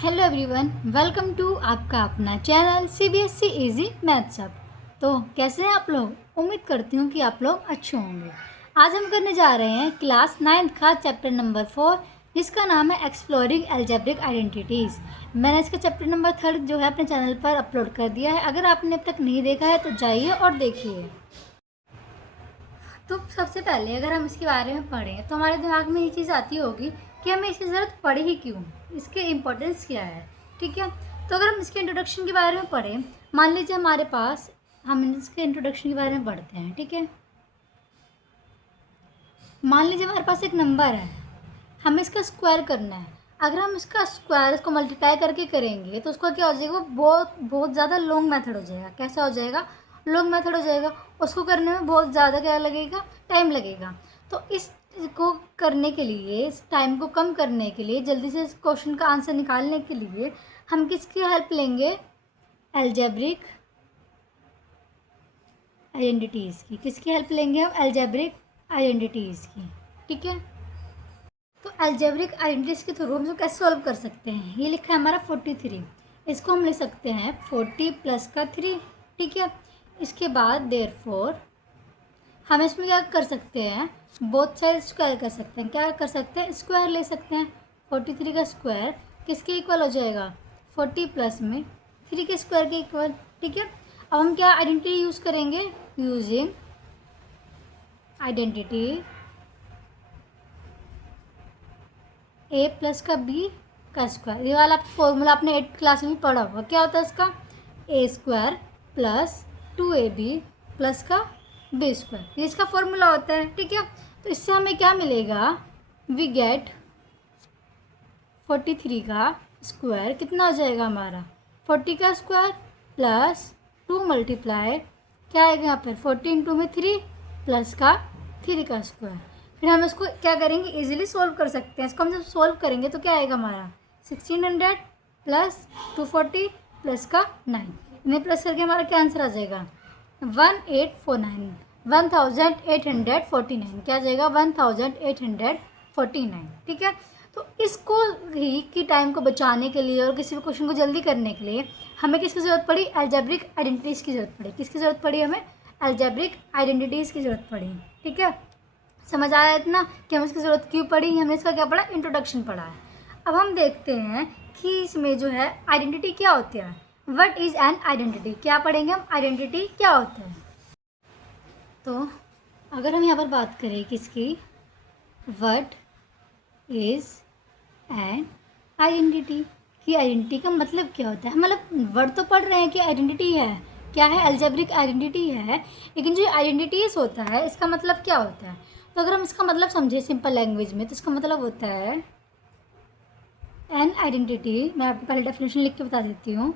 Hello everyone, welcome to आपका अपना channel CBSE easy maths अब। तो कैसे हैं आप लोग? उम्मीद करती हूँ कि आप लोग अच्छे होंगे। आज हम करने जा रहे हैं क्लास 9th का चैप्टर नंबर 4, जिसका नाम है एक्सप्लोरिंग अलजेब्रिक आइडेंटिटीज़। मैंने इसका चैप्टर नंबर 3 जो है अपने चैनल पर अपलोड कर दिया है। अगर आपने अब तक नहीं देखा है तो जाइए और देखिए। तो सबसे पहले अगर हम इसके बारे में पढ़ें तो हमारे दिमाग में ये चीज़ आती होगी कि हमें इसकी ज़रूरत पड़ी ही क्यों, इसके इम्पोर्टेंस क्या है। ठीक है, तो अगर हम इसके इंट्रोडक्शन के बारे में पढ़ें, मान लीजिए हमारे पास, हम इसके इंट्रोडक्शन के बारे में पढ़ते हैं। ठीक है, मान लीजिए हमारे पास एक नंबर है, हमें इसका स्क्वायर करना है। अगर हम इसका स्क्वायर इसको मल्टीप्लाई करके करेंगे तो उसका क्या हो जाएगा, वो बहुत ज़्यादा लॉन्ग मेथड हो जाएगा। कैसा हो जाएगा? लॉन्ग मेथड हो जाएगा। उसको करने में बहुत ज़्यादा क्या लगेगा, टाइम लगेगा। तो इसको करने के लिए, इस टाइम को कम करने के लिए, जल्दी से इस क्वेश्चन का आंसर निकालने के लिए हम किसकी हेल्प लेंगे? अलजेब्रिक आइडेंटिटीज़ की। किसकी हेल्प लेंगे हम? अलजेब्रिक आइडेंटिटीज़ की। ठीक है, तो अलजेब्रिक आइडेंटिटीज़ के थ्रू हम इसको कैसे सॉल्व कर सकते हैं? ये लिखा है हमारा 43, इसको हम ले सकते हैं 40 प्लस का 3। ठीक है, इसके बाद देयरफॉर हम इसमें क्या कर सकते हैं, बोथ साइड स्क्वायर कर सकते हैं। क्या कर सकते हैं? स्क्वायर ले सकते हैं। 43 का स्क्वायर किसके इक्वल हो जाएगा? 40 प्लस में 3 के स्क्वायर के इक्वल। ठीक है, अब हम क्या आइडेंटिटी यूज़ करेंगे? यूजिंग आइडेंटिटी ए प्लस का बी का स्क्वायर। ये वाला फॉर्मूला आपने 8th क्लास में भी पढ़ा होगा। क्या होता है इसका? ए स्क्वायर प्लस 2ab प्लस का बी स्क्वायर, ये इसका फॉर्मूला होता है। ठीक है, तो इससे हमें क्या मिलेगा? वी गेट 43 का स्क्वायर कितना हो जाएगा हमारा? 40 का स्क्वायर प्लस 2 मल्टीप्लाई क्या आएगा यहाँ पर? 40 इंटू में 3 प्लस का 3 का स्क्वायर। फिर हम इसको क्या करेंगे? इजीली सोल्व कर सकते हैं। इसको हम जब सोल्व करेंगे तो क्या आएगा हमारा? 1600 प्लस 240 प्लस का 9, इन्हें प्लस करके हमारा क्या आंसर आ जाएगा? 1849, 1849 क्या आ जाएगा? 1849। ठीक है, तो इसको ही की टाइम को बचाने के लिए और किसी भी क्वेश्चन को जल्दी करने के लिए हमें किसकी ज़रूरत पड़ी? अलजेब्रिक आइडेंटिटीज़ की ज़रूरत पड़ी। किसकी ज़रूरत पड़ी हमें? अलजेब्रिक आइडेंटिटीज़ की ज़रूरत पड़ी। ठीक है, समझ आया इतना कि हमें इसकी ज़रूरत क्यों पड़ी? हमने इसका क्या पढ़ा? इंट्रोडक्शन पढ़ा है। अब हम देखते हैं कि इसमें जो है आइडेंटिटी क्या होती है। What is an identity? क्या पढ़ेंगे हम? आइडेंटिटी क्या होता है। तो अगर हम यहाँ पर बात करें किसकी, व्हाट इज़ एन आइडेंटिटी, कि आइडेंटिटी का मतलब क्या होता है। मतलब वर्ड तो पढ़ रहे हैं कि आइडेंटिटी है, क्या है? अलजेब्रिक आइडेंटिटी है, लेकिन जो आइडेंटिटीज होता है इसका मतलब क्या होता है। तो अगर हम इसका मतलब समझे सिंपल लैंग्वेज में तो इसका मतलब होता है एन आइडेंटिटी, मैं आपको पहले डेफिनेशन लिख के बता देती हूँ,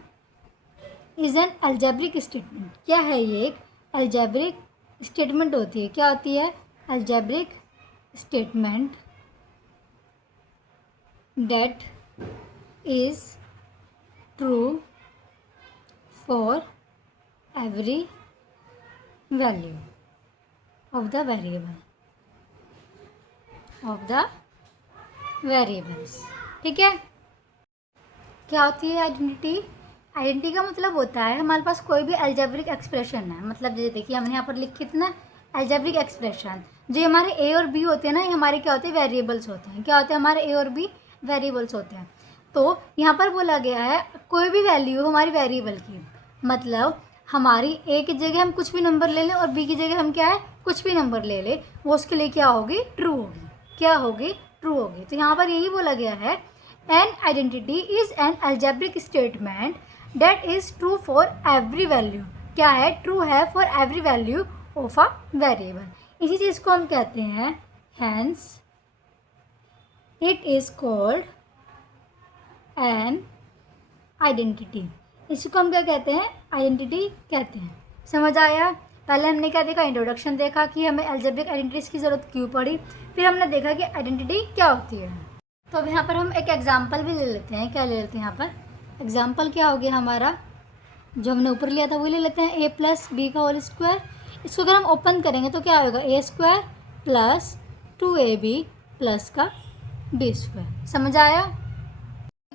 इज़ एन अलजेब्रिक स्टेटमेंट। क्या है ये? एक अलजेब्रिक स्टेटमेंट होती है। क्या होती है? Algebraic statement that is true for every value of the variables। ठीक है, क्या होती है आइडेंटिटी? आइडेंटिटी का मतलब होता है हमारे पास कोई भी अलजेब्रिक एक्सप्रेशन है। मतलब जैसे देखिए हमने यहाँ पर लिखी थी ना, अलजेब्रिक एक्सप्रेशन, जो हमारे ए और बी होते हैं ना, ये हमारे क्या होते हैं? वेरिएबल्स होते हैं। क्या होते हैं? हमारे ए और बी वेरिएबल्स होते हैं। तो यहाँ पर बोला गया है कोई भी वैल्यू हमारी वेरिएबल की, मतलब हमारी ए की जगह हम कुछ भी नंबर ले लें और बी की जगह हम क्या है? कुछ भी नंबर ले लें, वो उसके लिए क्या होगी? ट्रू होगी। क्या होगी? ट्रू होगी। तो यहाँ पर यही बोला गया है, an identity is an algebraic statement that is true for every value. क्या है? ट्रू है for every value of a variable. इसी चीज़ को हम कहते हैं hence it is called an identity. इसको हम क्या कहते हैं? आइडेंटिटी कहते हैं। समझ आया? पहले हमने क्या देखा? इंट्रोडक्शन देखा कि हमें अलजेब्रिक आइडेंटिटीज़ की ज़रूरत क्यों पड़ी। फिर हमने देखा कि आइडेंटिटी क्या होती है। तो अब यहाँ पर हम एक एग्जाम्पल भी ले लेते हैं। क्या ले लेते हैं यहाँ पर? एग्जाम्पल क्या हो गया हमारा, जो हमने ऊपर लिया था वो ले लेते हैं, ए प्लस बी का होल स्क्वायर। इसको अगर हम ओपन करेंगे तो क्या होगा? A square plus 2ab plus का बी स्क्वायर। समझ आया?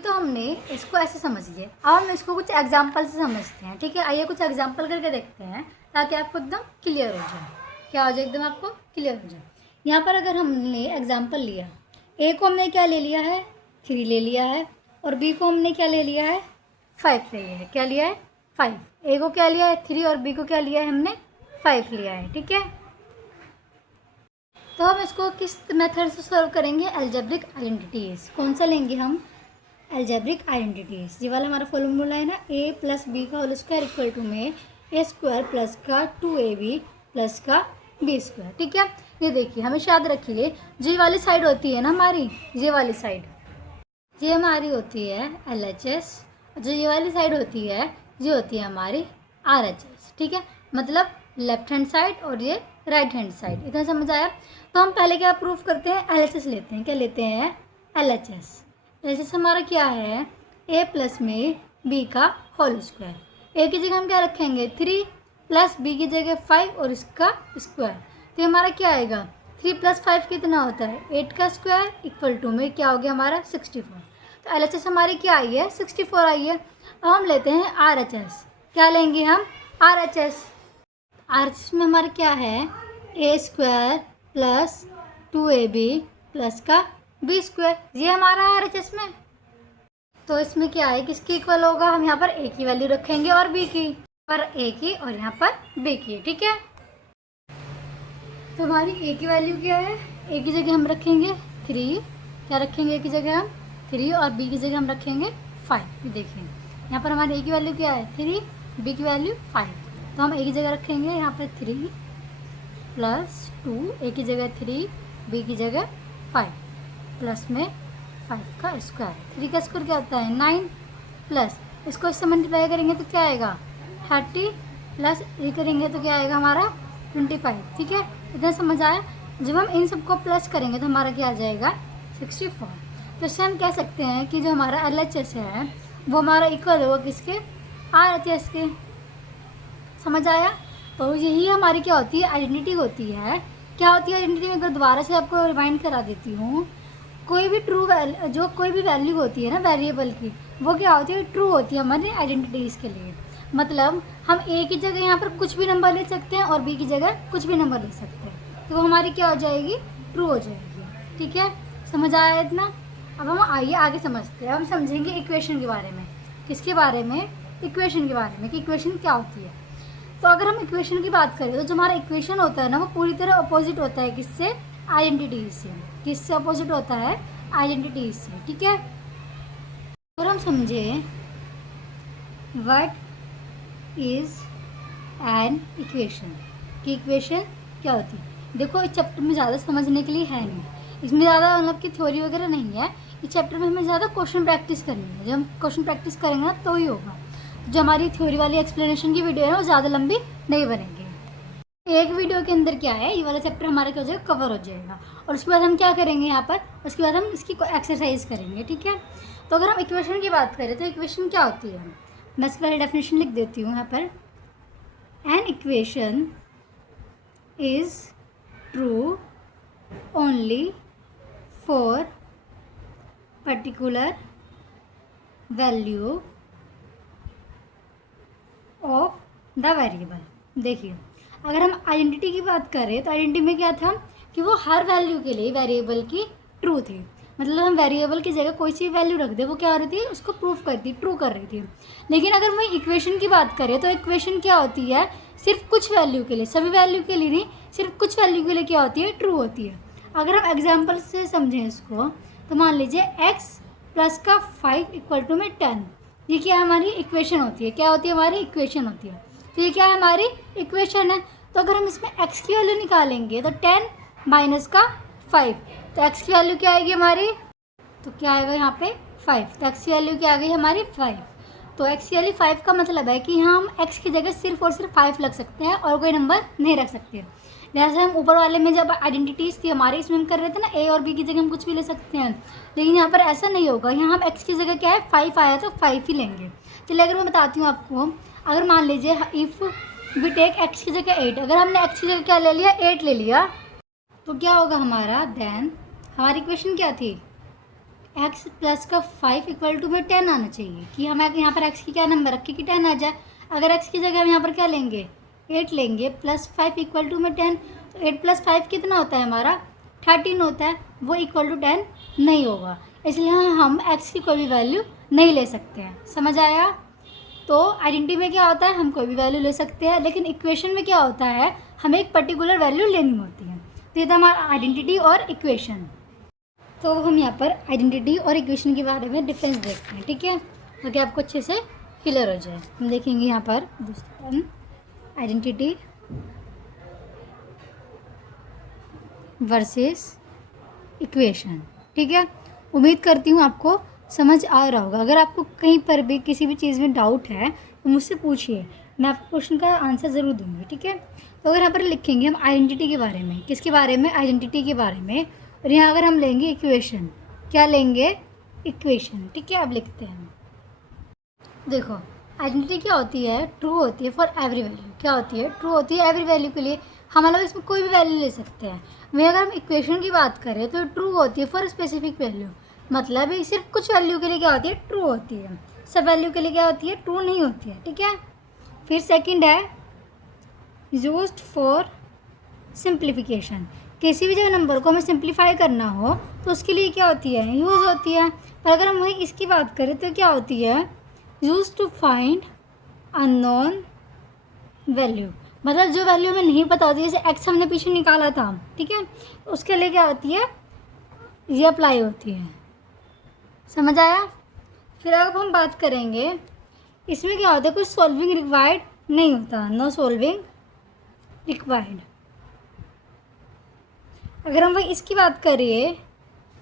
तो हम हमने इसको ऐसे समझ लिया, अब हम इसको कुछ एग्जाम्पल से समझते हैं। ठीक है, आइए कुछ एग्जाम्पल करके देखते हैं ताकि आपको एकदम क्लियर हो जाए। क्या हो जाए, एकदम आपको क्लियर हो जाए। यहाँ पर अगर हमने एग्जाम्पल लिया, ए को हमने क्या ले लिया है, 3 ले लिया है, और बी को हमने क्या ले लिया है, 5 ले लिया है। क्या लिया है, 5। ए को क्या लिया है, 3, और बी को क्या लिया है हमने, 5 लिया है। ठीक है, तो हम इसको किस मेथड से सॉल्व करेंगे, अलजेब्रिक आइडेंटिटीज़। कौन सा लेंगे हम, अलजेब्रिक आइडेंटिटीज़। ये वाला हमारा फॉर्मूला है ना, a प्लस बी का होल स्क्वायर इक्वल टू में a स्क्वायर प्लस का 2ab प्लस का b स्क्वायर। ठीक है, ये देखिए हमेशा याद रखिए, जी वाली साइड होती है ना हमारी, ये वाली साइड, ये हमारी होती है LHS, जो ये वाली साइड होती है ये होती है हमारी RHS। ठीक है, मतलब लेफ्ट हैंड साइड और ये राइट हैंड साइड। इतना समझ आया। तो हम पहले क्या प्रूफ करते हैं, LHS लेते हैं। क्या लेते हैं, LHS। LHS हमारा क्या है, a प्लस में b का होल स्क्वायर। a की जगह हम क्या रखेंगे, 3 प्लस b की जगह 5 और इसका स्क्वायर। तो हमारा क्या आएगा, 3 + 5 कितना होता है, 8 का स्क्वायर इक्वल टू में क्या हो गया हमारा 64। तो LHS हमारी क्या आई है, 64 आई है। अब हम लेते हैं RHS। क्या लेंगे हम, RHS। RHS में हमारा क्या है, a square plus 2ab plus का b स्क्वायर, ये हमारा RHS में। तो इसमें क्या है, किसके इक्वल होगा, हम यहाँ पर a की वैल्यू रखेंगे और b की, पर a की और यहाँ पर b की। ठीक है, तो हमारी a की वैल्यू क्या है, a की जगह हम रखेंगे 3। क्या रखेंगे, a की जगह हम 3 और b की जगह हम रखेंगे 5। देखिए यहाँ पर हमारी a की वैल्यू क्या है, 3, b की वैल्यू 5। तो हम a की जगह रखेंगे यहाँ पर 3 प्लस 2, a की जगह 3, b की जगह 5 प्लस में 5 का स्क्वायर। 3 का स्क्वायर क्या होता है, 9 प्लस इसको इससे मल्टीप्लाई करेंगे तो क्या आएगा 30 प्लस ये करेंगे तो क्या आएगा हमारा 25। ठीक है, इतना समझ आया। जब हम इन सबको प्लस करेंगे तो हमारा क्या आ जाएगा 64। तो इससे हम कह सकते हैं कि जो हमारा LHS है वो हमारा इक्वल होगा किसके, RHS के। समझ आया। तो यही हमारी क्या होती है, आइडेंटिटी होती है। क्या होती है आइडेंटिटी में, अगर दोबारा से आपको रिमाइंड करा देती हूँ, कोई भी जो कोई भी वैल्यू होती है ना वेरिएबल की, वो क्या होती है, ट्रू होती है हमारी आइडेंटिटीज़ के लिए। मतलब हम a की जगह यहाँ पर कुछ भी नंबर ले सकते हैं और b की जगह कुछ भी नंबर ले सकते हैं, तो वो हमारी क्या हो जाएगी, ट्रू हो जाएगी। ठीक है, समझ आया इतना। अब हम आइए आगे समझते हैं। हम समझेंगे इक्वेशन के बारे में। किसके बारे में, इक्वेशन के बारे में, कि इक्वेशन क्या होती है। तो अगर हम इक्वेशन की बात करें तो जो हमारा इक्वेशन होता है ना, वो पूरी तरह अपोजिट होता है किससे, आइडेंटिटीज से। किससे अपोजिट होता है, आइडेंटिटीज से। ठीक है, और हम समझे व्हाट इज एन इक्वेशन, कि इक्वेशन क्या होती है। देखो इस चैप्टर में ज़्यादा समझने के लिए है नहीं, इसमें ज़्यादा मतलब कि थ्योरी वगैरह नहीं है। इस चैप्टर में हमें ज़्यादा क्वेश्चन प्रैक्टिस करनी है। जब हम क्वेश्चन प्रैक्टिस करेंगे ना तो ही होगा। जो हमारी थ्योरी वाली एक्सप्लेनेशन की वीडियो है वो ज़्यादा लंबी नहीं बनेगी। एक वीडियो के अंदर क्या है, ये वाला चैप्टर हमारा क्या हो जाएगा, कवर हो जाएगा। और उसके बाद हम क्या करेंगे यहाँ पर, उसके बाद हम इसकी एक्सरसाइज करेंगे। ठीक है, तो अगर हम इक्वेशन की बात करें तो इक्वेशन क्या होती है, मैं इसकी पहले डेफिनेशन लिख देती हूँ यहाँ पर। An equation is true only for particular value of the variable. देखिए अगर हम आइडेंटिटी की बात करें तो आइडेंटिटी में क्या था कि वो हर वैल्यू के लिए वेरिएबल की ट्रू थी। मतलब हम वेरिएबल की जगह कोई सी वैल्यू रख दे, वो क्या हो रही थी, उसको प्रूफ करती, ट्रू कर रही थी। लेकिन अगर वही इक्वेशन की बात करें तो इक्वेशन क्या होती है, सिर्फ कुछ वैल्यू के लिए, सभी वैल्यू के लिए नहीं, सिर्फ कुछ वैल्यू के लिए क्या होती है, ट्रू होती है। अगर हम एग्जाम्पल से समझें इसको तो मान लीजिए x प्लस का 5 इक्वल टू में 10, ये क्या हमारी इक्वेशन होती है। क्या होती है, हमारी इक्वेशन होती है। तो ये क्या है, हमारी इक्वेशन है। तो अगर हम इसमें x की वैल्यू निकालेंगे तो 10 माइनस का 5, तो x की वैल्यू क्या आएगी हमारी, तो क्या आएगा यहाँ पे 5। तो x की वैल्यू क्या आ गई हमारी 5। तो x की वैल्यू 5 का मतलब है कि यहाँ हम x की जगह सिर्फ और सिर्फ 5 लग सकते हैं और कोई नंबर नहीं रख सकते। जैसे हम ऊपर वाले में जब आइडेंटिटीज़ थी हमारी, इसमें हम कर रहे थे ना a और b की जगह हम कुछ भी ले सकते हैं, लेकिन यहाँ पर ऐसा नहीं होगा। यहाँ हम x की जगह क्या है 5 आया तो 5 ही लेंगे। चलिए अगर मैं बताती हूँ आपको, अगर मान लीजिए इफ़ वी टेक x की जगह 8, अगर हमने x की जगह क्या ले लिया, 8 ले लिया, तो क्या होगा हमारा, देन हमारी इक्वेशन क्या थी, x प्लस का 5 इक्वल टू में 10 आना चाहिए कि हमें यहाँ पर x की क्या नंबर रखे कि 10 आ जाए। अगर x की जगह हम यहाँ पर क्या लेंगे 8 लेंगे प्लस 5 इक्वल टू में 10, तो 8 प्लस 5 कितना होता है हमारा 13 होता है, वो इक्वल टू 10 नहीं होगा, इसलिए हम x की कोई भी वैल्यू नहीं ले सकते हैं। समझ आया? तो आइडेंटिटी में क्या होता है, हम कोई भी वैल्यू ले सकते हैं, लेकिन इक्वेशन में क्या होता है, हमें एक पर्टिकुलर वैल्यू लेनी होती है। तो ये था हमारा आइडेंटिटी और इक्वेशन। तो हम यहाँ पर आइडेंटिटी और इक्वेशन के बारे में डिफरेंस देखते हैं, ठीक है, ताकि आपको अच्छे से क्लियर हो जाए। हम देखेंगे यहाँ पर आइडेंटिटी वर्सेस इक्वेशन, ठीक है। उम्मीद करती हूँ आपको समझ आ रहा होगा। अगर आपको कहीं पर भी किसी भी चीज़ में डाउट है तो मुझसे पूछिए, मैं आपको क्वेश्चन का आंसर ज़रूर दूँगी, ठीक है। तो अगर यहाँ पर लिखेंगे हम आइडेंटिटी के बारे में, किसके बारे में, आइडेंटिटी के बारे में, और यहाँ अगर हम लेंगे इक्वेशन, क्या लेंगे, इक्वेशन, ठीक है। अब लिखते हैं, देखो आइडेंटिटी क्या होती है, ट्रू होती है फॉर एवरी वैल्यू। क्या होती है, ट्रू होती है एवरी वैल्यू के लिए, हम मतलब इसमें कोई भी वैल्यू ले सकते हैं। वहीं अगर हम इक्वेशन की बात करें तो ट्रू होती है फॉर स्पेसिफिक वैल्यू, मतलब सिर्फ कुछ वैल्यू के लिए क्या होती है, ट्रू होती है, सब वैल्यू के लिए क्या होती है, ट्रू नहीं होती है, ठीक है। फिर सेकंड है यूज्ड फॉर सिंप्लीफिकेशन, किसी भी जब नंबर को हमें सिंप्लीफाई करना हो तो उसके लिए क्या होती है, यूज़ होती है। पर अगर हम वहीं इसकी बात करें तो क्या होती है, use to find unknown value, मतलब जो वैल्यू हमें नहीं पता होती, जैसे एक्स हमने पीछे निकाला था, ठीक है, उसके लिए क्या होती है, ये अप्लाई होती है। समझ आया? फिर अब हम बात करेंगे इसमें क्या होता है, कुछ सॉल्विंग रिक्वायर्ड नहीं होता, नो सॉल्विंग रिक्वायर्ड। अगर हम वही इसकी बात करिए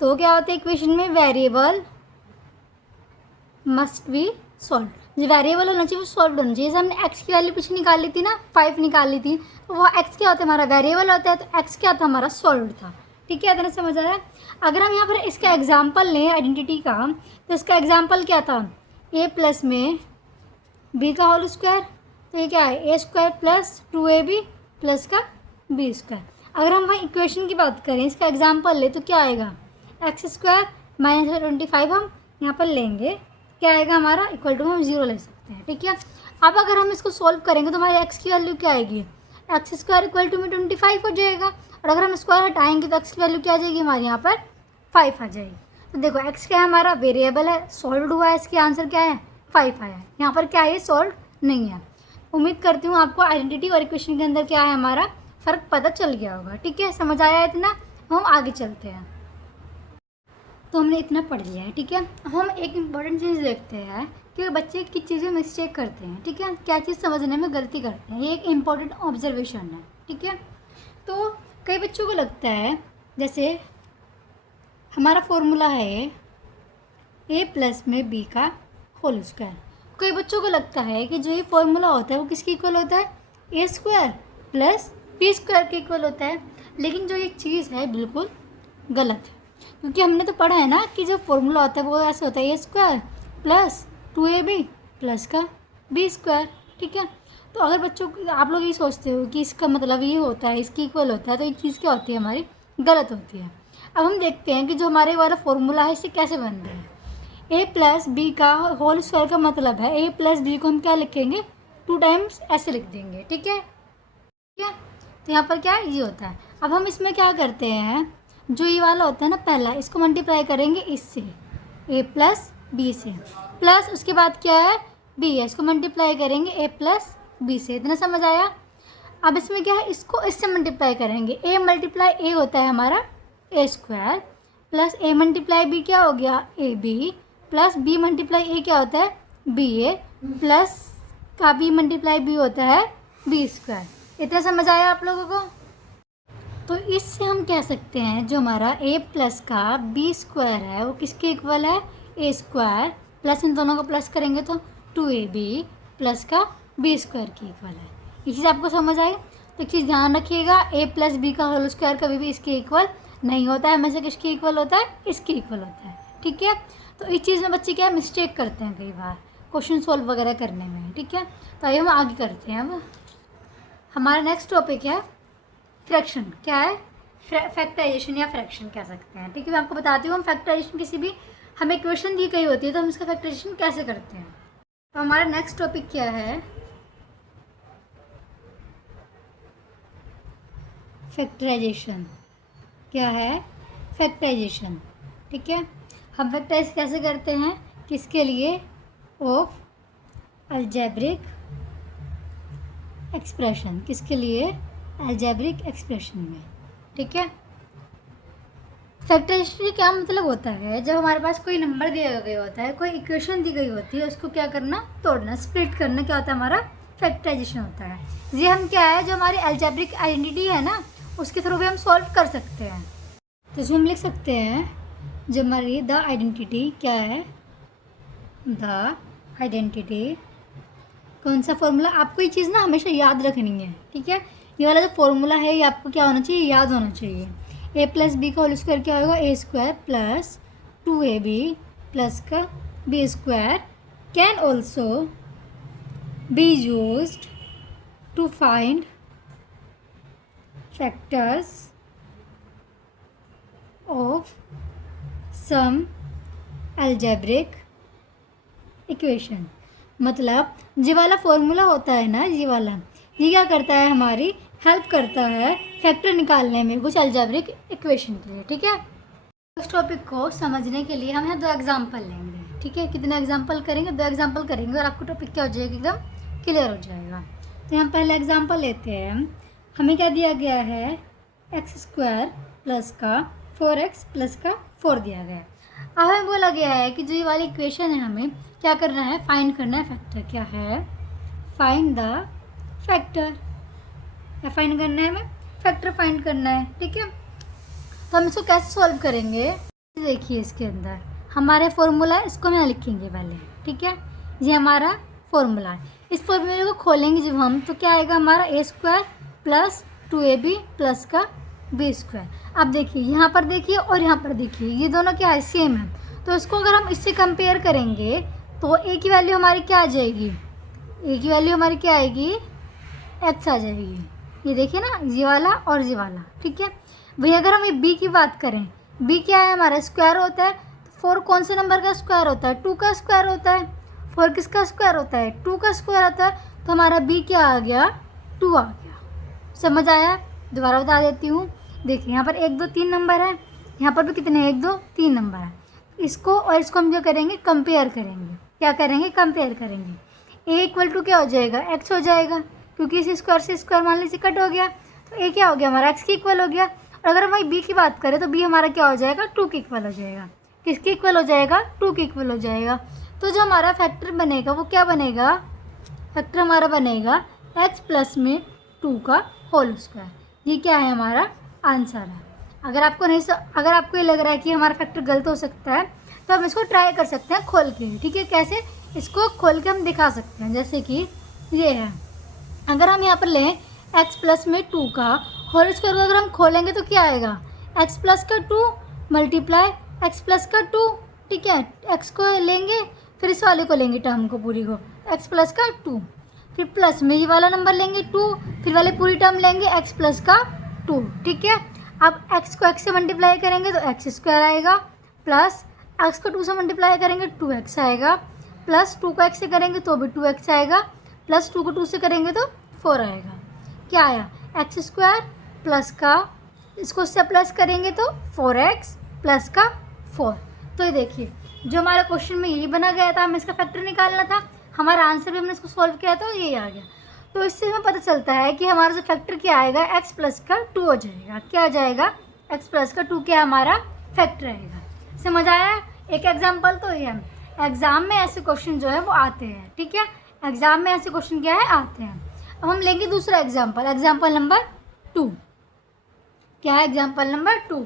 तो क्या होता है, इक्वेशन में वेरिएबल मस्ट बी सॉल्व, जो वेरिएबल होना चाहिए वो सॉल्व होना चाहिए। जैसे हमने एक्स की वैल्यू पीछे निकाल ली थी ना, 5 निकाल ली थी, तो वो एक्स क्या होता है, हमारा वेरिएबल होता है, तो एक्स क्या था, हमारा सॉल्व था, ठीक है। इतना समझ आया? अगर हम यहाँ पर इसका एग्जाम्पल लें आइडेंटिटी का, तो इसका एग्जाम्पल क्या था, ए प्लस में बी का होल स्क्वायर, तो ये क्या है, ए स्क्वायर प्लस 2ab प्लस का बी स्क्वायर। अगर हम वहाँ इक्वेशन की बात करें, इसका एग्जाम्पल ले तो क्या आएगा, एक्स स्क्वायर माइनस 25 हम यहाँ पर लेंगे, क्या आएगा हमारा, इक्वल टू हम 0 ले सकते हैं, ठीक है। अब अगर हम इसको सॉल्व करेंगे तो हमारे एक्स की वैल्यू क्या आएगी, एक्स स्क्वायर इक्वल टू में 25 हो जाएगा, और अगर हम स्क्वायर हटाएंगे तो एक्स की वैल्यू क्या आ जाएगी, हमारे यहाँ पर 5 आ जाएगी। तो देखो एक्स क्या है, हमारा वेरिएबल है, सॉल्व हुआ है, इसके आंसर क्या है, 5 आया है। यहाँ पर क्या है, सॉल्व नहीं है। उम्मीद करती हूँ आपको आइडेंटिटी और इक्वेशन के अंदर क्या है हमारा फ़र्क पता चल गया होगा, ठीक है। समझ आया इतना? हम आगे चलते हैं। तो हमने इतना पढ़ लिया है, ठीक है। अब हम एक इम्पॉर्टेंट चीज़ देखते हैं कि बच्चे किस चीज़ में मिस्टेक करते हैं, ठीक है, क्या चीज़ समझने में गलती करते हैं। ये एक इम्पॉर्टेंट ऑब्जर्वेशन है, ठीक है। तो कई बच्चों को लगता है, जैसे हमारा फॉर्मूला है ए प्लस में बी का होल स्क्वायर, कई बच्चों को लगता है कि जो ये फॉर्मूला होता है वो किसके इक्वल होता है, ए स्क्वायर प्लस बी स्क्वायर के इक्वल होता है। लेकिन जो ये चीज़ है बिल्कुल गलत है, क्योंकि हमने तो पढ़ा है ना कि जो फॉर्मूला होता है वो ऐसे होता है, ए स्क्वायर प्लस 2ab प्लस का बी स्क्वायर, ठीक है। तो अगर बच्चों आप लोग ये सोचते हो कि इसका मतलब ये होता है, इसकी इक्वल होता है, तो ये चीज़ क्या होती है, हमारी गलत होती है। अब हम देखते हैं कि जो हमारे वाला फॉर्मूला है इसे कैसे बन रहा है। ए प्लस बी का होल स्क्वायर का मतलब है ए प्लस बी को हम क्या लिखेंगे, 2 टाइम्स ऐसे लिख देंगे, ठीक है, ठीक है। तो यहाँ पर क्या है, ये होता है। अब हम इसमें क्या करते हैं, जो ये वाला होता है ना पहला, इसको मल्टीप्लाई करेंगे इससे, ए प्लस बी से, प्लस उसके बाद क्या है, बी है, इसको मल्टीप्लाई करेंगे ए प्लस बी से। इतना समझ आया? अब इसमें क्या है, इसको इससे मल्टीप्लाई करेंगे, ए मल्टीप्लाई ए होता है हमारा A square, plus A multiply B क्या हो गया, A B, plus B multiply A क्या होता है, बी ए, प्लस का बी मल्टीप्लाई बी होता है बी स्क्वायर। इतना समझ आया आप लोगों को? तो इससे हम कह सकते हैं जो हमारा a प्लस का b स्क्वायर है वो किसके इक्वल है, a स्क्वायर प्लस इन दोनों को प्लस करेंगे तो 2ab प्लस का b स्क्वायर के इक्वल है। ये चीज़ आपको समझ आई? तो एक चीज़ ध्यान रखिएगा, a प्लस बी का होल स्क्वायर कभी भी इसके इक्वल नहीं होता है, हमेशा किसके इक्वल होता है, इसके इक्वल होता है, ठीक है। तो इस चीज़ में बच्चे क्या मिस्टेक करते हैं कई बार क्वेश्चन सॉल्व वगैरह करने में, ठीक है। तो आइए हम आगे करते हैं। अब हमारा नेक्स्ट टॉपिक है फ्रैक्शन। क्या है, फैक्टराइजेशन या फ्रैक्शन कह सकते हैं, ठीक है। मैं आपको बताती हूँ, हम फैक्टराइजेशन किसी भी हमें इक्वेशन दी गई होती है तो हम इसका फैक्टराइजेशन कैसे करते हैं। तो हमारा नेक्स्ट टॉपिक क्या है, फैक्टराइजेशन। क्या है, फैक्टराइजेशन। ठीक है, हम फैक्टराइज कैसे करते हैं, किसके लिए, ऑफ अलजेब्रिक एक्सप्रेशन, किसके लिए, अलजेब्रिक एक्सप्रेशन में। ठीक है, फैक्टराइजेशन क्या मतलब होता है, जब हमारे पास कोई नंबर दिया गया होता है, कोई इक्वेशन दी गई होती है, उसको क्या करना, तोड़ना, स्प्लिट करना, क्या होता है हमारा फैक्टराइजेशन होता है। ये हम क्या है, जो हमारी अलजेब्रिक आइडेंटिटी है ना, उसके थ्रू भी हम सॉल्व कर सकते हैं। तो इसमें हम लिख सकते हैं, जो हमारी द आइडेंटिटी क्या है, द आइडेंटिटी, कौन सा फॉर्मूला, आपको ये चीज़ ना हमेशा याद रखनी है। ठीक है, ये वाला जो फॉर्मूला है ये आपको क्या होना चाहिए, याद होना चाहिए। ए प्लस बी का होल स्क्वायर क्या होगा, A square plus 2ab plus का B square can also be used to find factors of some algebraic equation. मतलब ये वाला फॉर्मूला होता है ना, ये वाला, ये क्या करता है, हमारी हेल्प करता है फैक्टर निकालने में कुछ अलजेब्रिक इक्वेशन के लिए। ठीक है, इस टॉपिक को समझने के लिए हम यहाँ 2 एग्जांपल लेंगे। ठीक है, कितने एग्जांपल करेंगे, 2 एग्जांपल करेंगे और आपको टॉपिक क्या हो जाएगा, एकदम क्लियर हो जाएगा। तो यहाँ पहले एग्जांपल लेते हैं। हमें क्या दिया गया है, एक्स स्क्वायर प्लस का 4x प्लस का 4 दिया गया है। अब हमें बोला गया है कि जो ये वाली इक्वेशन है, हमें क्या करना है, फाइंड करना है फैक्टर। क्या है, फाइंड द फैक्टर, या फाइंड करना है, हमें फैक्टर फाइंड करना है। ठीक है, तो हम इसको कैसे सॉल्व करेंगे, देखिए इसके अंदर हमारे फॉर्मूला है, इसको हम यहाँ लिखेंगे पहले। ठीक है, ये हमारा फॉर्मूला है। इस फॉर्मूले को खोलेंगे जब हम, तो क्या आएगा हमारा, A square plus 2ab plus का बी स्क्वायर। अब देखिए यहाँ पर देखिए और यहाँ पर देखिए, ये दोनों क्या है, सेम है। तो इसको अगर हम इससे कंपेयर करेंगे तो ए की वैल्यू हमारी क्या आ जाएगी, ए की वैल्यू हमारी क्या आएगी, एक्स आ जाएगी। ये देखिए ना, ये वाला और ये वाला। ठीक है, वही अगर हम ये बी की बात करें, बी क्या है हमारा, स्क्वायर होता है। तो 4 कौन से नंबर का स्क्वायर होता है, 2 का स्क्वायर होता है। 4 किसका स्क्वायर होता है, 2 का स्क्वायर होता है। तो हमारा बी क्या आ गया, 2 आ गया। समझ आया, दोबारा बता देती हूँ। देखिए यहाँ पर 1 2 3 नंबर है, यहाँ पर भी कितने हैं, 1 2 3 नंबर है। इसको और इसको हम क्या करेंगे, कंपेयर करेंगे। क्या करेंगे, कंपेयर करेंगे। ए इक्वल टू क्या हो जाएगा, एक्स हो जाएगा, क्योंकि इस स्क्वायर से स्क्वायर मान लीजिए कट हो गया। तो ए क्या हो गया हमारा, एक्स के इक्वल हो गया। और अगर हम वही बी की बात करें तो बी हमारा क्या हो जाएगा, 2 के इक्वल हो जाएगा। किसके इक्वल हो जाएगा, 2 के इक्वल हो जाएगा। तो जो हमारा फैक्टर बनेगा वो क्या बनेगा, फैक्टर हमारा बनेगा एक्स प्लस में 2 का होल स्क्वायर। ये क्या है, हमारा आंसर है। अगर आपको ये लग रहा है कि हमारा फैक्टर गलत हो सकता है तो हम इसको ट्राई कर सकते हैं खोल के। ठीक है, कैसे, इसको खोल के हम दिखा सकते हैं। जैसे कि ये है, अगर हम यहाँ पर लें x प्लस में 2 का होल स्क्वायर को अगर हम खोलेंगे तो क्या आएगा, x प्लस का 2 मल्टीप्लाई x प्लस का 2। ठीक है, x को लेंगे, फिर इस वाले को लेंगे, टर्म को पूरी को, x प्लस का 2, फिर प्लस में ये वाला नंबर लेंगे 2, फिर वाले पूरी टर्म लेंगे x प्लस का 2। ठीक है, अब x को x से मल्टीप्लाई करेंगे तो x स्क्वायर आएगा, प्लस x को 2 से मल्टीप्लाई करेंगे 2x आएगा, प्लस 2 को x से करेंगे तो भी 2x आएगा, प्लस 2 को 2 से करेंगे तो 4 आएगा। क्या आया, एक्स स्क्वायर प्लस का, इसको इससे प्लस करेंगे तो 4x प्लस का 4। तो ये देखिए, जो हमारा क्वेश्चन में यही बना गया था, हमें इसका फैक्टर निकालना था, हमारा आंसर भी हमने इसको सॉल्व किया तो यही आ गया। तो इससे हमें पता चलता है कि हमारा जो फैक्टर क्या आएगा, x प्लस का 2 हो जाएगा। क्या आ जाएगा, x प्लस का 2 क्या हमारा फैक्टर आएगा। समझ आया, एक एग्जाम्पल तो ये है। एग्ज़ाम में ऐसे क्वेश्चन जो है वो आते हैं। ठीक है, एग्ज़ाम में ऐसे क्वेश्चन क्या है, आते हैं। अब हम लेंगे दूसरा एग्जाम्पल, एग्जाम्पल नंबर 2। क्या है, एग्जाम्पल नंबर 2।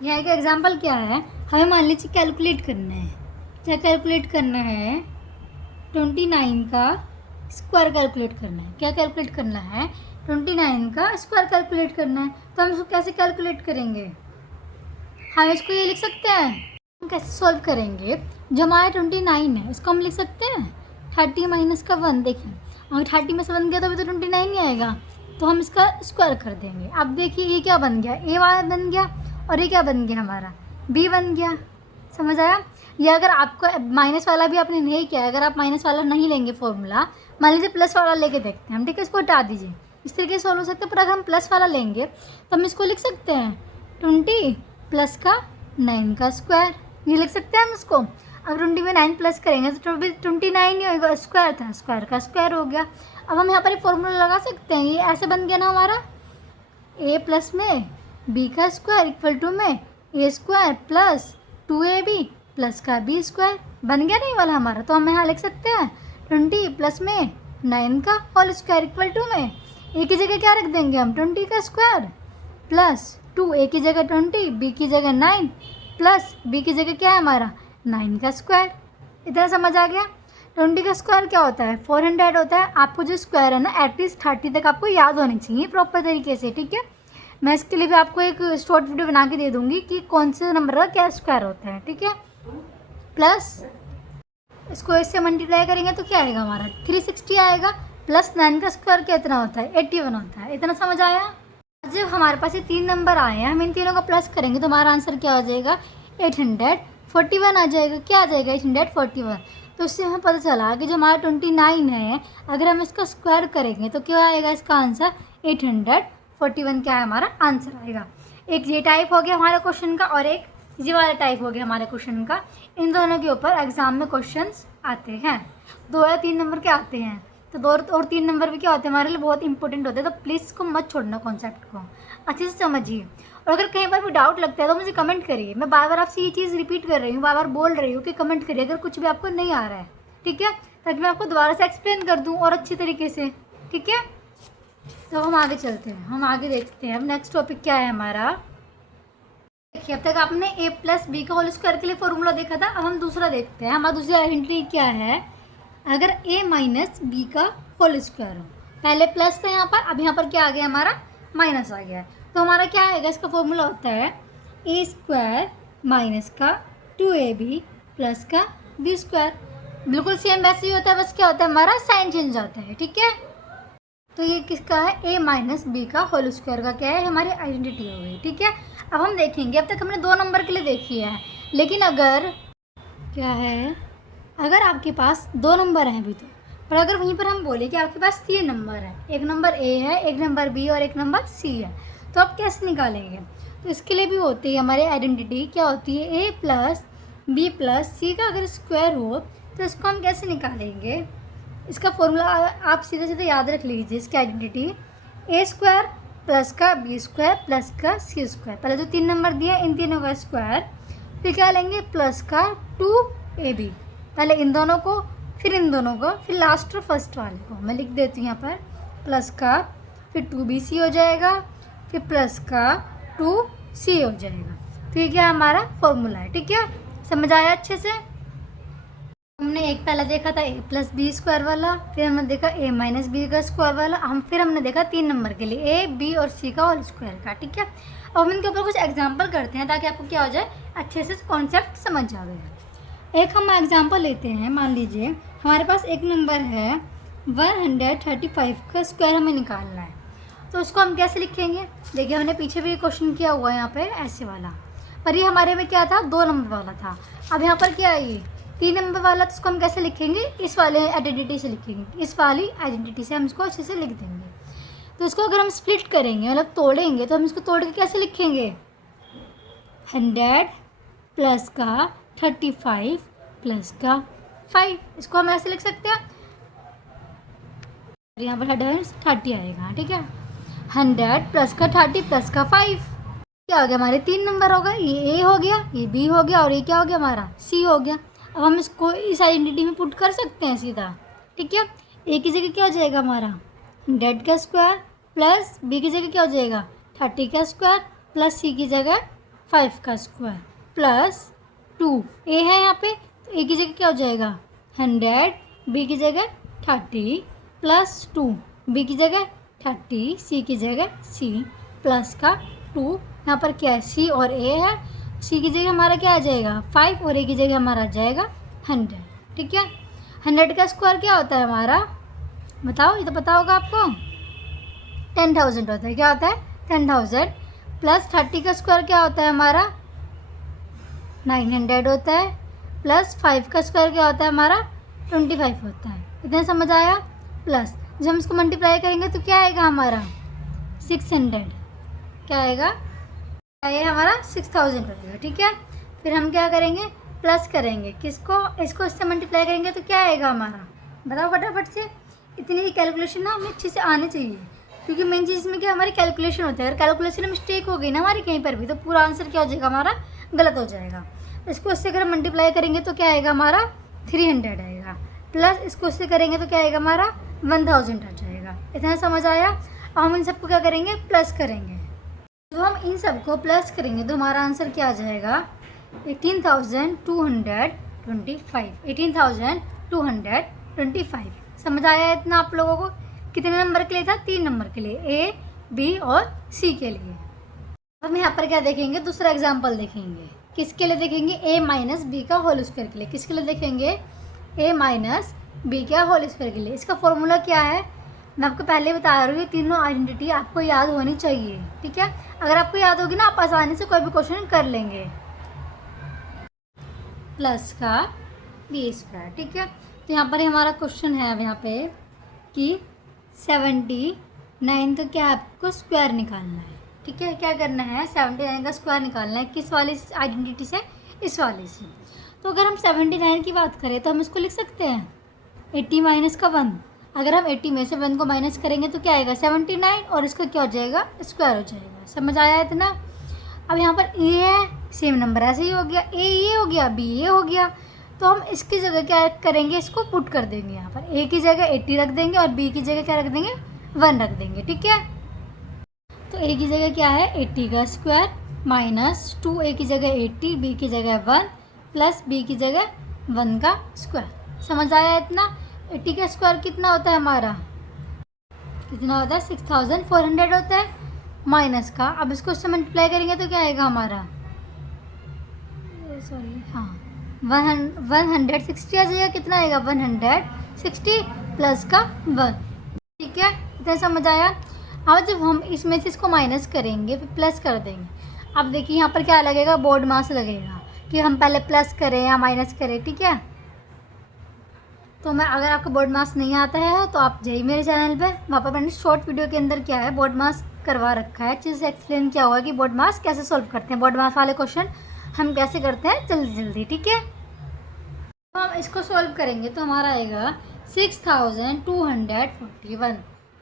यहाँ का एग्जाम्पल क्या है, हमें मान लीजिए कैलकुलेट करना है। क्या कैलकुलेट करना है, 29 का स्क्वायर कैलकुलेट करना है। क्या कैलकुलेट करना है, 29 का स्क्वायर कैलकुलेट करना है। तो हम इसको कैसे कैलकुलेट करेंगे, हम इसको ये लिख सकते हैं। हम कैसे सॉल्व करेंगे, जो हमारा 29 है इसको हम लिख सकते हैं 30 माइनस का 1। देखिए अगर 30 में से 1 गया तो अभी तो 29 नहीं आएगा, तो हम इसका स्क्वायर कर देंगे। अब देखिए ये क्या बन गया, ए वाला बन गया, और ये क्या बन गया हमारा, बी बन गया। समझ आया? या अगर आपको माइनस वाला भी आपने नहीं किया, अगर आप माइनस वाला नहीं लेंगे फॉर्मूला, मान लीजिए प्लस वाला लेके देखते हैं हम, ठीक है, इसको हटा दीजिए, इस तरीके से सॉल्व हो सकता है। पर अगर हम प्लस वाला लेंगे तो हम इसको लिख सकते हैं 20 प्लस का 9 का स्क्वायर, ये लिख सकते हैं हम इसको। अब 20 में 9 प्लस करेंगे तो 29 ही होगा, स्क्वायर था, स्क्वायर का स्क्वायर हो गया। अब हम यहाँ पर फॉर्मूला लगा सकते हैं, ये ऐसे बन गया ना हमारा, a प्लस में b का स्क्वायर इक्वल टू में a square plus 2ab plus का b स्क्वायर, बन गया नहीं वाला हमारा। तो हम यहाँ लिख सकते हैं 20 प्लस में 9 का होल स्क्वायर इक्वल टू में a की जगह क्या रख देंगे हम, 20 का स्क्वायर प्लस 2, a की जगह 20, b की जगह 9 प्लस b की जगह क्या है हमारा 9 का स्क्वायर। इतना समझ आ गया? 20 का स्क्वायर क्या होता है, 400 होता है। आपको जो स्क्वायर है ना एटलीस्ट 30 तक आपको याद होनी चाहिए प्रॉपर तरीके से, ठीक है। मैं इसके लिए भी आपको एक शॉर्ट वीडियो बना के दे दूँगी कि कौन से नंबर का क्या स्क्वायर होता है, ठीक है। प्लस इसको इससे मल्टीप्लाई करेंगे तो क्या आएगा हमारा 360 आएगा, प्लस 9 का स्क्वायर कितना होता है 81 होता है। इतना समझ आया? जब हमारे पास ये 3 नंबर आए हैं, हम इन तीनों का प्लस करेंगे तो हमारा आंसर क्या हो जाएगा 841 आ जाएगा। क्या आ जाएगा 841। तो उससे हमें पता चला कि जो हमारा 29 है, अगर हम इसका स्क्वायर करेंगे तो क्या आएगा इसका आंसर 841 क्या है हमारा आंसर आएगा। एक ये टाइप हो गया हमारे क्वेश्चन का और एक ये वाला टाइप हो गया हमारे क्वेश्चन का। इन दोनों के ऊपर एग्जाम में क्वेश्चंस आते हैं, 2 या 3 नंबर के आते हैं। तो 2 और 3 नंबर भी क्या होते हैं हमारे लिए बहुत इंपॉर्टेंट होते हैं। तो प्लीज़ इसको मत छोड़ना, कॉन्सेप्ट को अच्छे से समझिए। और अगर कहीं पर भी डाउट लगता है तो मुझे कमेंट करिए। मैं बार बार आपसे ये चीज़ रिपीट कर रही हूँ, बार बार बोल रही हूँ कि कमेंट करिए अगर कुछ भी आपको नहीं आ रहा है, ठीक है, ताकि मैं आपको दोबारा से एक्सप्लेन कर दूँ और अच्छी तरीके से, ठीक है। तो हम आगे चलते हैं, हम आगे देखते हैं। अब नेक्स्ट टॉपिक क्या है हमारा। देखिए अब तक आपने a प्लस बी का होल स्क्वायर के लिए फॉर्मूला देखा था। अब हम दूसरा देखते हैं। हमारा दूसरी आइडेंटिटी क्या है, अगर a माइनस बी का होल स्क्वायर हो। पहले प्लस था यहाँ पर, अब यहाँ पर क्या आ गया हमारा माइनस आ गया है। तो हमारा क्या आएगा, इसका फॉर्मूला होता है a स्क्वायर माइनस का 2ab प्लस का b स्क्वायर। बिल्कुल सेम वैसे ही होता है, बस क्या होता है हमारा साइन चेंज होता है, ठीक है। तो ये किसका है, a माइनस बी का होल स्क्वायर का क्या है हमारी आइडेंटिटी हो गई, ठीक है। अब हम देखेंगे, अब तक हमने 2 नंबर के लिए देखी है, लेकिन अगर क्या है, अगर आपके पास 2 नंबर हैं अभी तो, पर अगर वहीं पर हम बोले कि आपके पास 3 नंबर है, एक नंबर a है, एक नंबर b और एक नंबर c है, तो आप कैसे निकालेंगे। तो इसके लिए भी होती है हमारी आइडेंटिटी, क्या होती है a प्लस बी प्लस सी का अगर स्क्वायर हो तो इसको हम कैसे निकालेंगे। इसका फॉर्मूला आप सीधे सीधे याद रख लीजिए, इसकी आइडेंटिटी a स्क्वायर प्लस का बी स्क्वायर प्लस का सी स्क्वायर। पहले जो 3 नंबर दिए इन तीनों का स्क्वायर, फिर क्या लेंगे प्लस का 2ab, पहले इन दोनों को फिर इन दोनों को फिर लास्ट और फर्स्ट वाले को मैं लिख देती हूँ यहाँ पर, प्लस का फिर 2bc हो जाएगा, फिर प्लस का 2c हो जाएगा। तो ये क्या हमारा फॉर्मूला है, ठीक है, समझ आया अच्छे से। हमने एक पहला देखा था a प्लस बी स्क्वायर वाला, फिर हमने देखा a माइनस बी का स्क्वायर वाला, फिर हमने देखा 3 नंबर के लिए a b और c का होल स्क्वायर का, ठीक है। अब हम इनके ऊपर कुछ एग्जांपल करते हैं ताकि आपको क्या हो जाए अच्छे से कॉन्सेप्ट समझ आ गया। एक हम एग्जांपल लेते हैं, मान लीजिए हमारे पास एक नंबर है 135 का स्क्वायर हमें निकालना है, तो उसको हम कैसे लिखेंगे। देखिए हमने पीछे भी क्वेश्चन किया हुआ है यहाँ पे ऐसे वाला, पर ये हमारे में क्या था 2 नंबर वाला था। अब यहाँ पर क्या है ये 3 नंबर वाला, तो इसको हम कैसे लिखेंगे, इस वाले आइडेंटिटी से लिखेंगे, इस वाली आइडेंटिटी से हम इसको अच्छे से लिख देंगे। तो इसको अगर हम स्प्लिट करेंगे मतलब तोड़ेंगे, तो हम इसको तोड़ के कैसे लिखेंगे 100 प्लस का 35 प्लस का 5, इसको हम ऐसे लिख सकते हैं। यहाँ पर 130 आएगा, ठीक है। 100 प्लस का 30 प्लस का 5 क्या हो गया, हमारे 3 नंबर हो गए, ये a हो गया, ये b हो गया और ये क्या हो गया हमारा c हो गया। अब हम इसको इस आइडेंटिटी में पुट कर सकते हैं सीधा, ठीक है। a की जगह क्या हो जाएगा हमारा 100 का स्क्वायर प्लस b की जगह क्या हो जाएगा 30 का स्क्वायर प्लस c की जगह 5 का स्क्वायर प्लस 2, a है यहाँ पे तो a की जगह क्या हो जाएगा 100, b की जगह 30 प्लस 2, b की जगह 30, c की जगह c प्लस का 2, यहाँ पर क्या है c और a है, c की जगह हमारा क्या आ जाएगा 5 और a की जगह हमारा आ जाएगा 100, ठीक है। 100 का स्क्वायर क्या होता है हमारा, बताओ, ये तो पता होगा आपको, 10,000 होता है। क्या होता है 10,000 प्लस 30 का स्क्वायर क्या होता है हमारा 900 होता है, प्लस 5 का स्क्वायर क्या होता है हमारा 25 होता है। इतना समझ आया। प्लस जब हम इसको मल्टीप्लाई करेंगे तो क्या आएगा हमारा 600, क्या आएगा, ये हमारा 6000 रहेगा। ठीक है, फिर हम क्या करेंगे, प्लस करेंगे किसको, इसको इससे मल्टीप्लाई करेंगे तो क्या आएगा हमारा, बताओ फटाफट से। इतनी कैलकुलेशन ना हमें अच्छे से आनी चाहिए, क्योंकि मेन चीज़ में क्या हमारी कैलकुलेशन होती है। अगर कैलकुलेशन में मिस्टेक हो गई ना हमारी कहीं पर भी, तो पूरा आंसर क्या हो जाएगा हमारा, गलत हो जाएगा। इसको इससे अगर हम मल्टीप्लाई करेंगे तो क्या आएगा हमारा 300 आएगा, प्लस इसको इससे करेंगे तो क्या आएगा हमारा 1000 आ जाएगा। इतना समझ आया। अब हम इन सबको क्या करेंगे, प्लस करेंगे। तो हम इन सबको प्लस करेंगे तो हमारा आंसर क्या आ जाएगा 18,225, 18,225। समझ आया इतना आप लोगों को। कितने नंबर के लिए था, 3 नंबर के लिए, ए, बी और सी के लिए। हम यहाँ पर क्या देखेंगे, दूसरा एग्जाम्पल देखेंगे। किसके लिए देखेंगे, ए माइनस बी का होल स्क्वायर के लिए। किसके लिए देखेंगे, ए माइनस बी का होल स्क्वायर के लिए। इसका फॉर्मूला क्या है, मैं आपको पहले बता रही हूँ। तीनों आइडेंटिटी आपको याद होनी चाहिए। ठीक है, अगर आपको याद होगी ना आप आसानी से कोई भी क्वेश्चन कर लेंगे। प्लस का बी स्क्वायर। ठीक है, तो यहाँ पर हमारा क्वेश्चन है अब यहाँ पे कि 79 तो क्या आपको स्क्वायर निकालना है। ठीक है, क्या करना है, 79 का स्क्वायर निकालना है। किस वाली आइडेंटिटी से, इस वाले से। तो अगर हम 79 की बात करें तो हम इसको लिख सकते हैं 80 माइनस का 1। अगर हम 80 में से 1 को माइनस करेंगे तो क्या आएगा 79, और इसका क्या हो जाएगा, स्क्वायर हो जाएगा। समझ आया इतना। अब यहाँ पर ए है, सेम नंबर ऐसे ही हो गया, ए ये हो गया, बी ये हो गया। तो हम इसकी जगह क्या करेंगे, इसको पुट कर देंगे। यहाँ पर ए की जगह 80 रख देंगे और बी की जगह क्या रख देंगे 1 रख देंगे। ठीक है, तो ए की जगह क्या है 80 का स्क्वायर माइनस 2, ए की जगह 80, बी की जगह 1, प्लस बी की जगह 1 का स्क्वायर। समझ आया इतना। 80 का स्क्वायर कितना होता है हमारा, कितना होता है 6400 होता है, माइनस का, अब इसको इससे मल्टीप्लाई करेंगे तो क्या आएगा हमारा, सॉरी हाँ 160 आ जाएगा। कितना आएगा 160 प्लस का 1। ठीक है, इतना समझ आया। अब जब हम इसमें से इसको माइनस करेंगे फिर प्लस कर देंगे। अब देखिए यहाँ पर क्या लगेगा, बोर्ड मास लगेगा कि हम पहले प्लस करें या माइनस करें। ठीक है, तो मैं, अगर आपको बोर्ड मास नहीं आता है तो आप जाइए मेरे चैनल पे, वहाँ पर मैंने शॉर्ट वीडियो के अंदर क्या है बोर्ड मास करवा रखा है, अच्छे से एक्सप्लेन किया हुआ कि बोर्ड मास कैसे सॉल्व करते हैं, बोर्ड मास वाले क्वेश्चन हम कैसे करते हैं जल्दी जल्दी। ठीक है, तो हम इसको सॉल्व करेंगे तो हमारा आएगा 6241।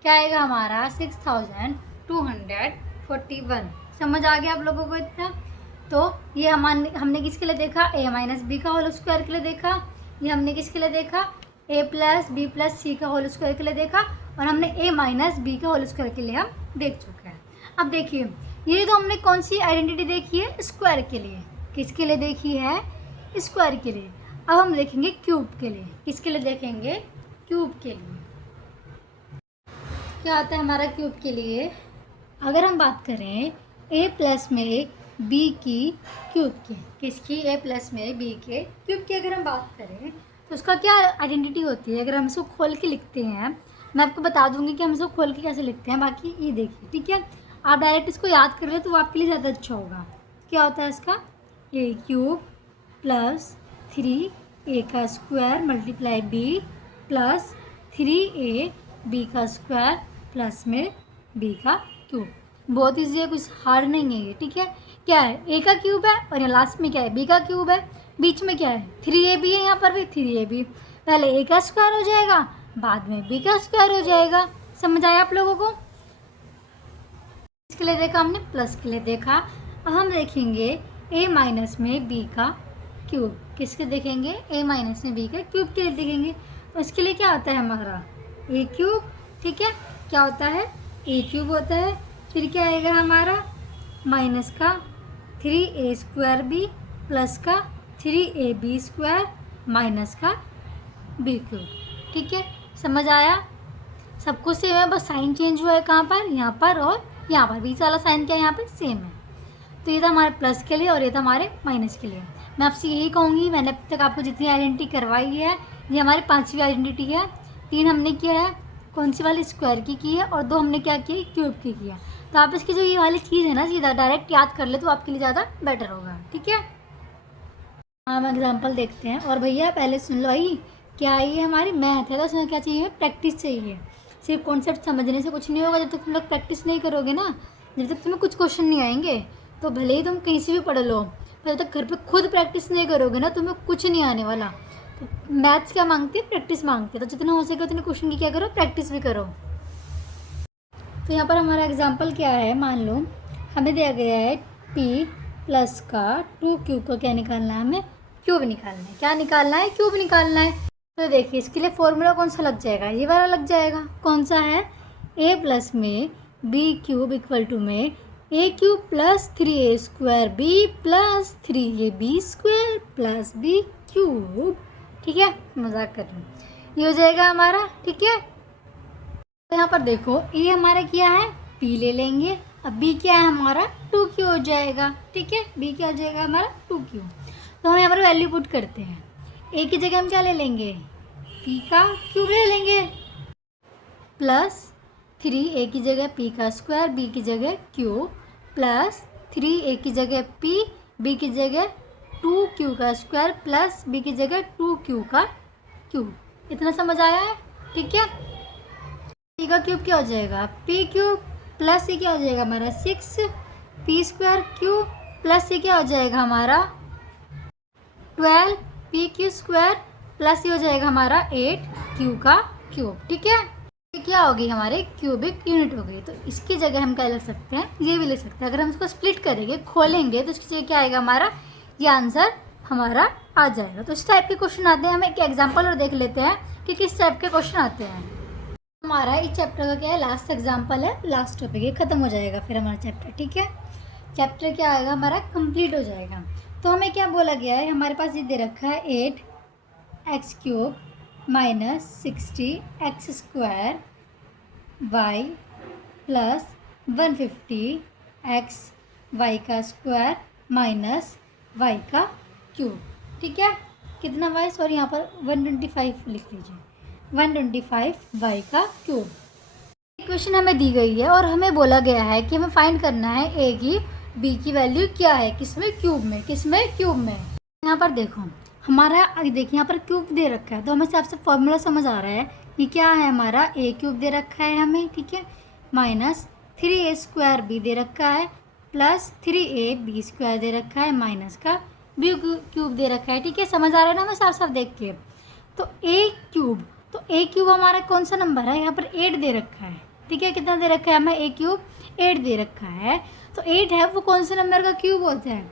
क्या आएगा हमारा 6241। समझ आ गया आप लोगों को इतना। तो ये हमने किसके लिए देखा, ए माइनस बी का होल स्क्वायर के लिए देखा। ये हमने किसके लिए देखा, ए प्लस बी प्लस सी का होल स्क्वायर के लिए देखा। और हमने ए माइनस बी का होल स्क्वायर के लिए हम देख चुके हैं। अब देखिए ये तो हमने कौन सी आइडेंटिटी देखी है, स्क्वायर के लिए। किसके लिए देखी है, स्क्वायर के लिए। अब हम देखेंगे क्यूब के लिए। किसके लिए देखेंगे, क्यूब के लिए। क्या आता है हमारा क्यूब के लिए, अगर हम बात करें ए प्लस में बी की क्यूब की, किसकी, ए प्लस में बी के क्यूब की अगर हम बात करें तो उसका क्या आइडेंटिटी होती है। अगर हम इसको खोल के लिखते हैं, मैं आपको बता दूंगी कि हम इसको खोल के कैसे लिखते हैं, बाकी ये देखिए। ठीक है, आप डायरेक्ट इसको याद कर ले तो आपके लिए ज़्यादा अच्छा होगा। क्या होता है इसका, ए क्यूब प्लस 3a का square multiply B plus 3a B का स्क्वायर प्लस में बी का क्यूब। बहुत ईजी है, कुछ हार्ड नहीं है ये। ठीक है, क्या है, ए का क्यूब है और यहाँ लास्ट में क्या है, बी का क्यूब है। बीच में क्या है 3ab है, यहाँ पर भी 3ab। पहले ए का स्क्वायर हो जाएगा, बाद में बी का स्क्वायर हो जाएगा। समझ आया आप लोगों को। इसके लिए देखा हमने, प्लस के लिए देखा। अब हम देखेंगे ए माइनस में बी का क्यूब। किसके देखेंगे, ए माइनस में बी का क्यूब के लिए देखेंगे। तो इसके लिए क्या होता है हमारा ए क्यूब। ठीक है, क्या होता है, ए क्यूब होता है। फिर क्या आएगा हमारा माइनस का 3a स्क्वायर बी प्लस का 3ab स्क्वायर माइनस का बी क्यूब। ठीक है, समझ आया। सब कुछ सेम है, बस साइन चेंज हुआ है कहाँ पर, यहाँ पर और यहाँ पर। बीच वाला साइन क्या है यहाँ पर सेम है। तो ये था हमारे प्लस के लिए और ये था हमारे माइनस के लिए। मैं आपसे यही कहूँगी, मैंने अब तक आपको जितनी आइडेंटिटी करवाई है ये हमारी 5वीं आइडेंटिटी है। 3 हमने किया है कौन सी वाली, स्क्वायर की है, और 2 हमने क्या किया, क्यूब की किया। तो आप इसकी जो ये वाली चीज़ है ना सीधा डायरेक्ट याद कर ले तो आपके लिए ज़्यादा बेटर होगा। ठीक है, हम एग्जाम्पल देखते हैं। और भैया पहले सुन लो भाई, क्या ये हमारी मैथ है तो उसमें क्या चाहिए, प्रैक्टिस चाहिए। सिर्फ कॉन्सेप्ट समझने से कुछ नहीं होगा जब तक तुम लोग प्रैक्टिस नहीं करोगे ना। जब तक तुम्हें कुछ क्वेश्चन नहीं आएंगे तो भले ही तुम कहीं से भी पढ़ लो, पर जब तक घर पे खुद प्रैक्टिस नहीं करोगे ना तुम्हें कुछ नहीं आने वाला। तो मैथ्स क्या मांगती है, प्रैक्टिस मांगती है। तो जितना हो सके उतने क्वेश्चन की क्या करो, प्रैक्टिस भी करो। तो यहाँ पर हमारा एग्जाम्पल क्या है, मान लो हमें दिया गया है p प्लस का 2q का क्या निकालना है, हमें क्यूब निकालना है। क्या निकालना है, क्यूब निकालना है। तो देखिए इसके लिए फॉर्मूला कौन सा लग जाएगा, ये वाला लग जाएगा। कौन सा है, a प्लस में b क्यूब इक्वल टू में a cube plus 3a square b plus 3ab square plus b cube. ठीक है, मजाक कर रही हूँ, ये हो जाएगा हमारा। ठीक है, तो यहाँ पर देखो ए हमारा क्या है, p ले लेंगे। अब b क्या है हमारा, 2q हो जाएगा। ठीक है, b क्या हो जाएगा हमारा, 2q। तो हम यहाँ पर वैल्यू पुट करते हैं। a की जगह हम क्या ले लेंगे, p का क्यूब ले लेंगे, प्लस 3a की जगह p का स्क्वायर, b की जगह q, प्लस 3a की जगह p, b की जगह 2q का स्क्वायर, प्लस b की जगह 2q का क्यूब। इतना समझ आया है। ठीक है, p का क्यूब क्या हो जाएगा, p क्यूब, प्लस ये क्या हो जाएगा हमारा 6 p स्क्वायर क्यूब, प्लस ये क्या हो जाएगा हमारा 12 p क्यू स्क्वायर, प्लस ये हो जाएगा हमारा 8 q का क्यूब। ठीक है, ये क्या होगी हमारे क्यूबिक यूनिट हो गई। तो इसकी जगह हम क्या लिख सकते हैं, ये भी लिख सकते हैं। अगर हम इसको स्प्लिट करेंगे, खोलेंगे, तो इसकी जगह क्या आएगा हमारा, ये आंसर हमारा आ जाएगा। तो इस टाइप के क्वेश्चन आते हैं। हम एक एग्जाम्पल और देख लेते हैं कि किस टाइप के क्वेश्चन आते हैं। हमारा इस चैप्टर का क्या है, लास्ट एग्जाम्पल है, लास्ट टॉपिक, ये खत्म हो जाएगा फिर हमारा चैप्टर। ठीक है, चैप्टर क्या आएगा हमारा, कंप्लीट हो जाएगा। तो हमें क्या बोला गया है, हमारे पास ये दे रखा है 8x³ minus 60x square y plus 150x y का स्क्वायर माइनस y का क्यूब। ठीक है, कितना y, सॉरी यहाँ पर 125 लिख लीजिए, 125y का क्यूब। इक्वेशन हमें दी गई है और हमें बोला गया है कि हमें फाइंड करना है a की b की वैल्यू क्या है, किसमें, क्यूब में, किसमें, क्यूब में। यहाँ पर देखो हमारा, देखिए यहाँ पर क्यूब दे रखा है, तो हमें सबसे फॉर्मूला समझ आ रहा है। ये क्या है हमारा, a क्यूब दे रखा है हमें, ठीक है, माइनस 3a स्क्वायर b दे रखा है, प्लस 3ab स्क्वायर दे रखा है, माइनस का b क्यूब दे रखा है। ठीक है, समझ आ रहा है ना, हमें साफ साफ देख के। तो a क्यूब, तो a क्यूब हमारा कौन सा नंबर है, यहाँ पर 8 दे रखा है। ठीक है, कितना दे रखा है हमें, a क्यूब 8 दे रखा है। तो 8 है वो कौन से नंबर का क्यूब होता है,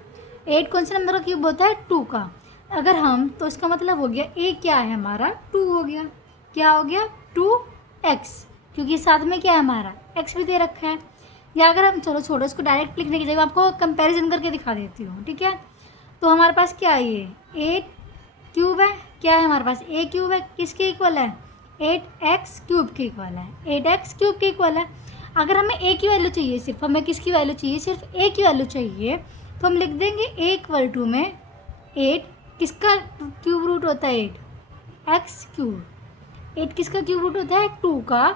8 कौन से नंबर का क्यूब होता है, 2 का। अगर हम, तो इसका मतलब हो गया a क्या है हमारा, 2 हो गया। क्या हो गया, 2x, क्योंकि साथ में क्या है हमारा x भी दे रखा है। या अगर हम, चलो छोड़ो इसको, डायरेक्ट लिखने की जगह आपको कंपैरिजन करके दिखा देती हूँ। ठीक है, तो हमारे पास क्या है, ये 8 क्यूब है, क्या है हमारे पास, a क्यूब है, किसके इक्वल है, 8x क्यूब के इक्वल है, 8x क्यूब के इक्वल है। अगर हमें a की वैल्यू चाहिए, सिर्फ हमें किसकी वैल्यू चाहिए, सिर्फ a की वैल्यू चाहिए, तो हम लिख देंगे a इक्वल टू में 8 किसका क्यूब रूट होता है, 8x क्यूब, 8 किसका क्यूब रूट होता है, 2 का,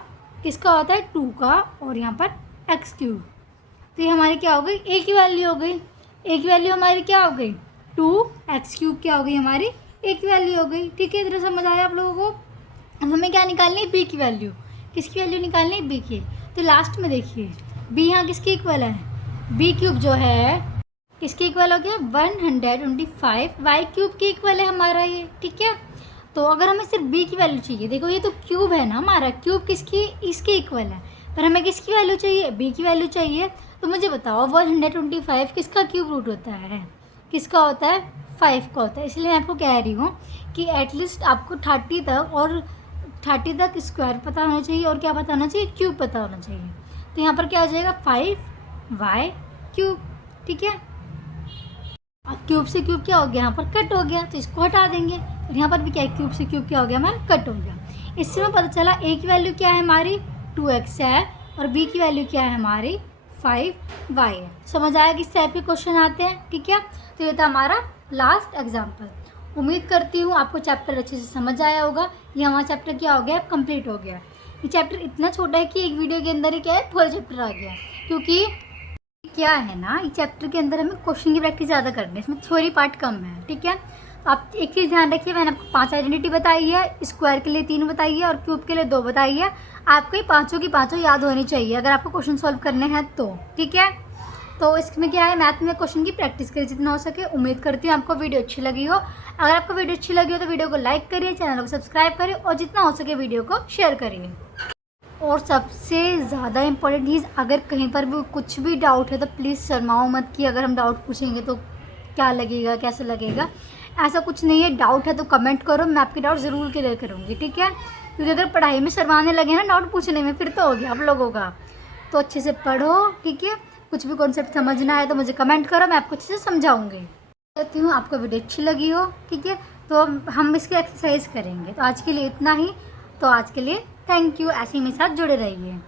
किसका होता है 2 का, और यहाँ पर x क्यूब। तो ये हमारी क्या हो गई, a की वैल्यू हो गई, a की वैल्यू हमारी क्या हो गई, 2x क्यूब क्या हो गई हमारी, a की वैल्यू हो गई। ठीक है, इतना समझ आया आप लोगों को। अब हमें क्या निकालनी है, b की वैल्यू, किसकी वैल्यू निकालनी है, b की। तो लास्ट में देखिए b यहाँ किसके इक्वल है, b क्यूब जो है किसके इक्वल हो गया, 125 y क्यूब के इक्वल है हमारा ये। ठीक है, तो अगर हमें सिर्फ b की वैल्यू चाहिए, देखो ये तो क्यूब है ना हमारा, क्यूब किसकी, इसके इक्वल है, पर हमें किसकी वैल्यू चाहिए, b की वैल्यू चाहिए। तो मुझे बताओ 125 किसका क्यूब रूट होता है, किसका होता है, 5 का होता है। इसलिए मैं आपको कह रही हूँ कि एटलीस्ट आपको 30 तक, और 30 तक स्क्वायर पता होना चाहिए, और क्या पता होना चाहिए, क्यूब पता होना चाहिए। तो यहाँ पर क्या हो जाएगा, 5y क्यूब। ठीक है, अब क्यूब से क्यूब क्या हो गया, यहाँ पर कट हो गया, तो इसको हटा देंगे। और यहाँ पर भी क्या है, क्यूब से क्यूब क्या हो गया हमारा, कट हो गया। इससे हमें पता चला a की वैल्यू क्या है हमारी, 2x है, और b की वैल्यू क्या है हमारी, 5y है। समझ आया किस टाइप के क्वेश्चन आते हैं। ठीक है, तो ये था हमारा लास्ट एग्जाम्पल। उम्मीद करती हूँ आपको चैप्टर अच्छे से समझ आया होगा। ये हमारा चैप्टर क्या हो गया, कंप्लीट हो गया। ये चैप्टर इतना छोटा है कि एक वीडियो के अंदर ही क्या है, पूरा चैप्टर आ गया। क्योंकि क्या है ना, इस चैप्टर के अंदर हमें क्वेश्चन की प्रैक्टिस ज़्यादा करनी है, इसमें थ्योरी पार्ट कम है। ठीक है, आप एक चीज़ ध्यान रखिए, मैंने आपको 5 आइडेंटिटी बताई है, स्क्वायर के लिए 3 बताई है और क्यूब के लिए 2 बताई है। आपको ये पाँचों की पाँचों याद होनी चाहिए अगर आपको क्वेश्चन सॉल्व करने हैं तो, ठीक है। तो इसमें क्या है, मैथ में क्वेश्चन की प्रैक्टिस करिए जितना हो सके। उम्मीद करती हूँ आपको वीडियो अच्छी लगी हो। अगर आपको वीडियो अच्छी लगी हो तो वीडियो को लाइक करिए, चैनल को सब्सक्राइब करिए और जितना हो सके वीडियो को शेयर करिए। और सबसे ज़्यादा इम्पोर्टेंट चीज़, अगर कहीं पर भी कुछ भी डाउट है तो प्लीज़ शर्माओ मत कि अगर हम डाउट पूछेंगे तो क्या लगेगा, कैसे लगेगा। ऐसा कुछ नहीं है, डाउट है तो कमेंट करो, मैं आपकी डाउट ज़रूर क्लियर करूँगी, ठीक है। क्योंकि अगर पढ़ाई में शर्माने लगे ना डाउट पूछने में, फिर तो हो गया आप लोगों का। तो अच्छे से पढ़ो, ठीक है। कुछ भी कॉन्सेप्ट समझना है तो मुझे कमेंट करो, मैं आपको अच्छे से समझाऊँगी। कहती हूँ आपको वीडियो अच्छी लगी हो, ठीक है। तो हम इसकी एक्सरसाइज करेंगे। तो आज के लिए इतना ही। तो आज के लिए थैंक यू, ऐसे ही मेरे साथ जुड़े रहिए।